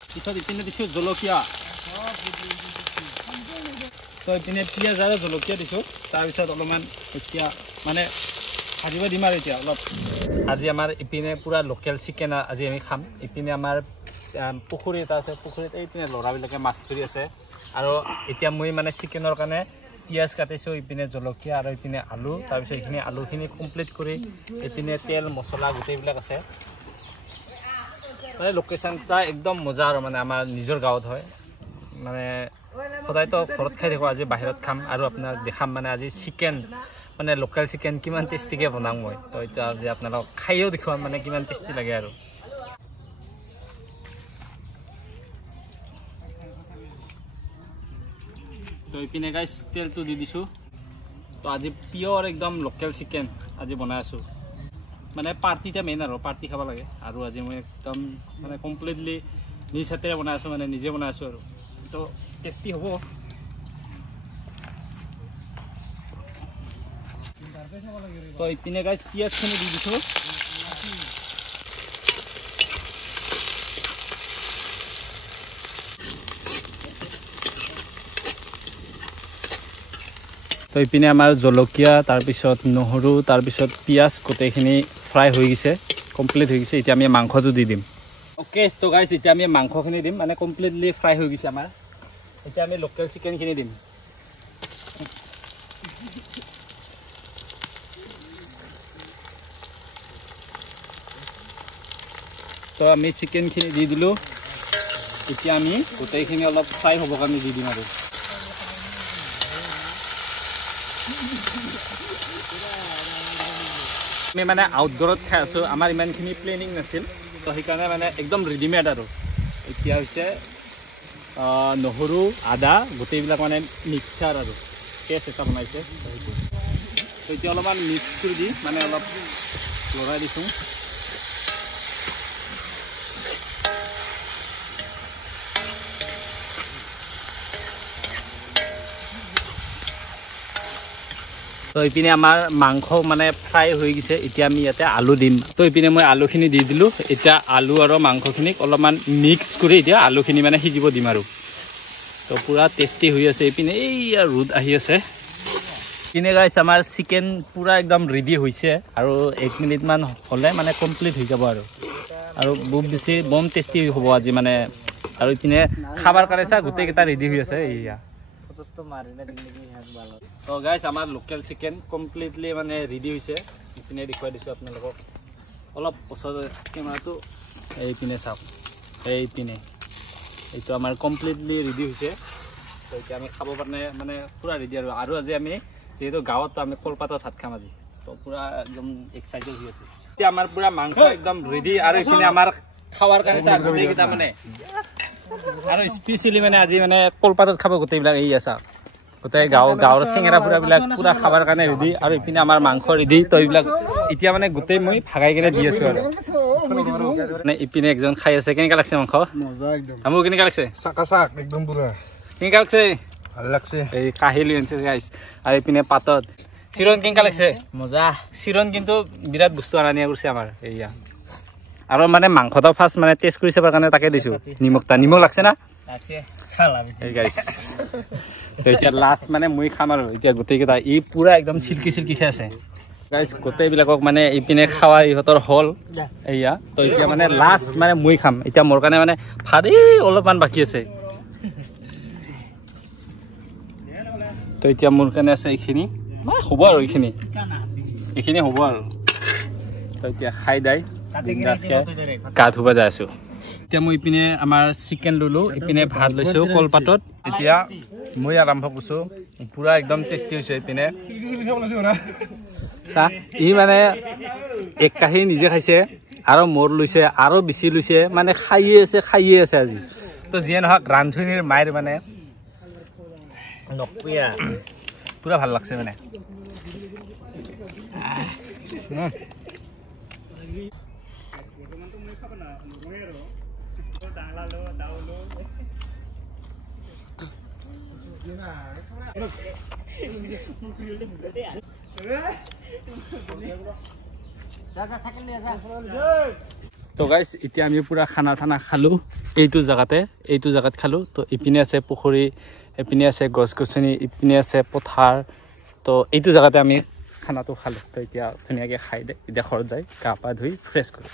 পিছত ইপিনে দিছোঁ জলকীয়া তো ইপিনে পিঁয়াজ আৰু জলকীয়া দিছোঁ তাৰপিছত অলপমান এতিয়া মানে ভাজিব দিম আৰু এতিয়া অলপ আজি আমাৰ ইপিনে পুৰা লোকেল চিকেন আজি আমি খাম ইপিনে আমাৰ পুখুৰী এটা আছে পুখুৰীত এইপিনে ল'ৰাবিলাকে মাছ ধৰি আছে আৰু এতিয়া মই মানে চিকেনৰ কাৰণে পিঁয়াজ কাটিছোঁ ইপিনে জলকীয়া আৰু ইপিনে আলু তাৰপিছত এইখিনি আলুখিনি কমপ্লিট কৰি ইপিনে তেল মছলা গোটেইবিলাক আছে মানে লোকেশ্যনটা একদম মজা আৰু মানে আমাৰ নিজৰ গাঁৱত হয় মানে সদায়তো ঘৰত খাই থাকোঁ আজি বাহিৰত খাম আৰু আপোনাক দেখাম মানে আজি চিকেন মানে লোকেল চিকেন কিমান টেষ্টিকৈ বনাম মই তো এতিয়া আজি আপোনালোকক খাইও দেখুৱাম মানে কিমান টেষ্টি লাগে আৰু তো ইপিনে গাইছ তেলটো দি দিছোঁ তো আজি পিয়ৰ একদম লোকেল চিকেন আজি বনাই আছোঁ মানে পাৰ্টিটা মেইন আৰু পাৰ্টি খাব লাগে আৰু আজি মই একদম মানে কমপ্লিটলি নিজ হাতেৰে বনাই আছোঁ মানে নিজে বনাই আছোঁ আৰু তো টেষ্টি হ'ব তো ইপিনে গাইছ পিঁয়াজখিনি দি দিছোঁ তো ইপিনে আমাৰ জলকীয়া তাৰপিছত নহৰু তাৰপিছত পিঁয়াজ গোটেইখিনি ফ্ৰাই হৈ গৈছে কমপ্লিট হৈ গৈছে এতিয়া আমি মাংসটো দি দিম অ'কে তো গাইছ এতিয়া আমি মাংসখিনি দিম মানে কমপ্লিটলি ফ্ৰাই হৈ গৈছে আমাৰ এতিয়া আমি লোকেল চিকেনখিনি দিম তো আমি চিকেনখিনি দি দিলোঁ এতিয়া আমি গোটেইখিনি অলপ ফ্ৰাই হ'বৰ কাৰণে দি দিম আৰু আমি মানে আউটডোৰত খাই আছোঁ আমাৰ ইমানখিনি প্লেনিং নাছিল তো সেইকাৰণে মানে একদম ৰেডিমেড আৰু এতিয়া হৈছে নহৰু আদা গোটেইবিলাক মানে মিক্সাৰ আৰু পেষ্ট এটা বনাইছে তো এতিয়া অলপমান মিক্স কৰি দি মানে অলপ লৰাই দিছোঁ তো ইপিনে আমাৰ মাংস মানে ফ্ৰাই হৈ গৈছে এতিয়া আমি ইয়াতে আলু দিম তো ইপিনে মই আলুখিনি দি দিলোঁ এতিয়া আলু আৰু মাংসখিনিক অলপমান মিক্স কৰি এতিয়া আলুখিনি মানে সিজিব দিম আৰু তো পুৰা টেষ্টি হৈ আছে ইপিনে এই ৰ'দ আহি আছে ইপিনে গাইছ আমাৰ চিকেন পুৰা একদম ৰেডি হৈছে আৰু 1 মিনিটমান হ'লে মানে কমপ্লিট হৈ যাব আৰু বহুত বেছি বম টেষ্টি হ'ব আজি মানে আৰু ইপিনে খাবৰ কাৰণে চা গোটেইকেইটা ৰেডি হৈ আছে এয়া তো গাইছ আমাৰ লোকেল চিকেন কমপ্লিটলি মানে ৰেডি হৈছে ইপিনে দেখুৱাই দিছোঁ আপোনালোকক অলপ ওচৰত কেমেৰাটো এইপিনে চাওক এইপিনে এইটো আমাৰ কমপ্লিটলি ৰেডি হৈছে তো এতিয়া আমি খাব কাৰণে মানে পুৰা ৰেডি আৰু আজি আমি যিহেতু গাঁৱত আমি কলপাতত ভাত খাম আজি তো পুৰা একদম এক্সাইটেড হৈ আছোঁ এতিয়া আমাৰ পুৰা মাংস একদম ৰেডি আৰু এইপিনে আমাৰ খাৱাৰ কাৰণে চা গোটেইকেইটা মানে আৰু স্পেচিয়েলি মানে আজি মানে কলপাতত খাব গোটেইবিলাক এই আছে গোটেই গাঁৱৰ চেঙেৰা ফুৰাবিলাক পুৰা খাবৰ কাৰণে ৰেডি আৰু ইপিনে আমাৰ মাংস ৰেডি তো এইবিলাক এতিয়া মানে গোটেই মই ভাগাই কিনে দি আছোঁ আৰু মানে ইপিনে একজন খাই আছে কেনেকুৱা লাগছে মাংস মোৰ কেনেকুৱা লাগছে একদম পুৰা কেনেকুৱা লাগছে ভাল লাগছে এই কাহি লৈ আনিছে গাইছ আৰু ইপিনে পাতত চিৰণ কেনেকুৱা লাগছে মজা চিৰণ কিন্তু বিৰাট বস্তু অনা নিয়া কৰিছে আমাৰ এয়া আৰু মানে মাংসটো ফাৰ্ষ্ট মানে টেষ্ট কৰি চাবৰ কাৰণে তাকে দিছোঁ নিমখ লাগছে না এতিয়া লাষ্ট মানে মই খাম আৰু এতিয়া গোটেইকেইটা ই পুৰা একদম চিল্কি খাই আছে গাইছ গোটেইবিলাকক মানে ইপিনে খাৱা ইহঁতৰ হ'ল এয়া তো এতিয়া মানে লাষ্ট মানে মই খাম এতিয়া মোৰ কাৰণে মানে ভাত অলপমান বাকী আছে তো এতিয়া মোৰ কাৰণে আছে এইখিনি হ'ব আৰু এইখিনি হ'ব আৰু তো এতিয়া খাই দাই গা ধুব যাই আছোঁ এতিয়া মই ইপিনে আমাৰ চিকেন ললোঁ ইপিনে ভাত লৈছোঁ কলপাতত এতিয়া মই আৰম্ভ কৰিছোঁ পুৰা একদম টেষ্টি হৈছে ইপিনে চা ই মানে এক কাঁহী নিজে খাইছে আৰু মোৰ লৈছে আৰু বেছি লৈছে মানে খাইয়ে আছে আজি তো যিয়ে নহওক ৰান্ধনীৰ মায়েৰ মানে পুৰা ভাল লাগছে মানে তো গাইজ এতিয়া আমি পুৰা খানা থানা খালোঁ এইটো জেগাত খালোঁ। তো ইপিনে আছে পুখুৰী, ইপিনে আছে গছ গছনি, ইপিনে আছে পথাৰ। তো এইটো জেগাতে আমি খানাটো খালোঁ। তো এতিয়া ধুনীয়াকৈ খাই দে, এতিয়া ঘৰত যাই গা পা ধুই ফ্ৰেছ কৰোঁ।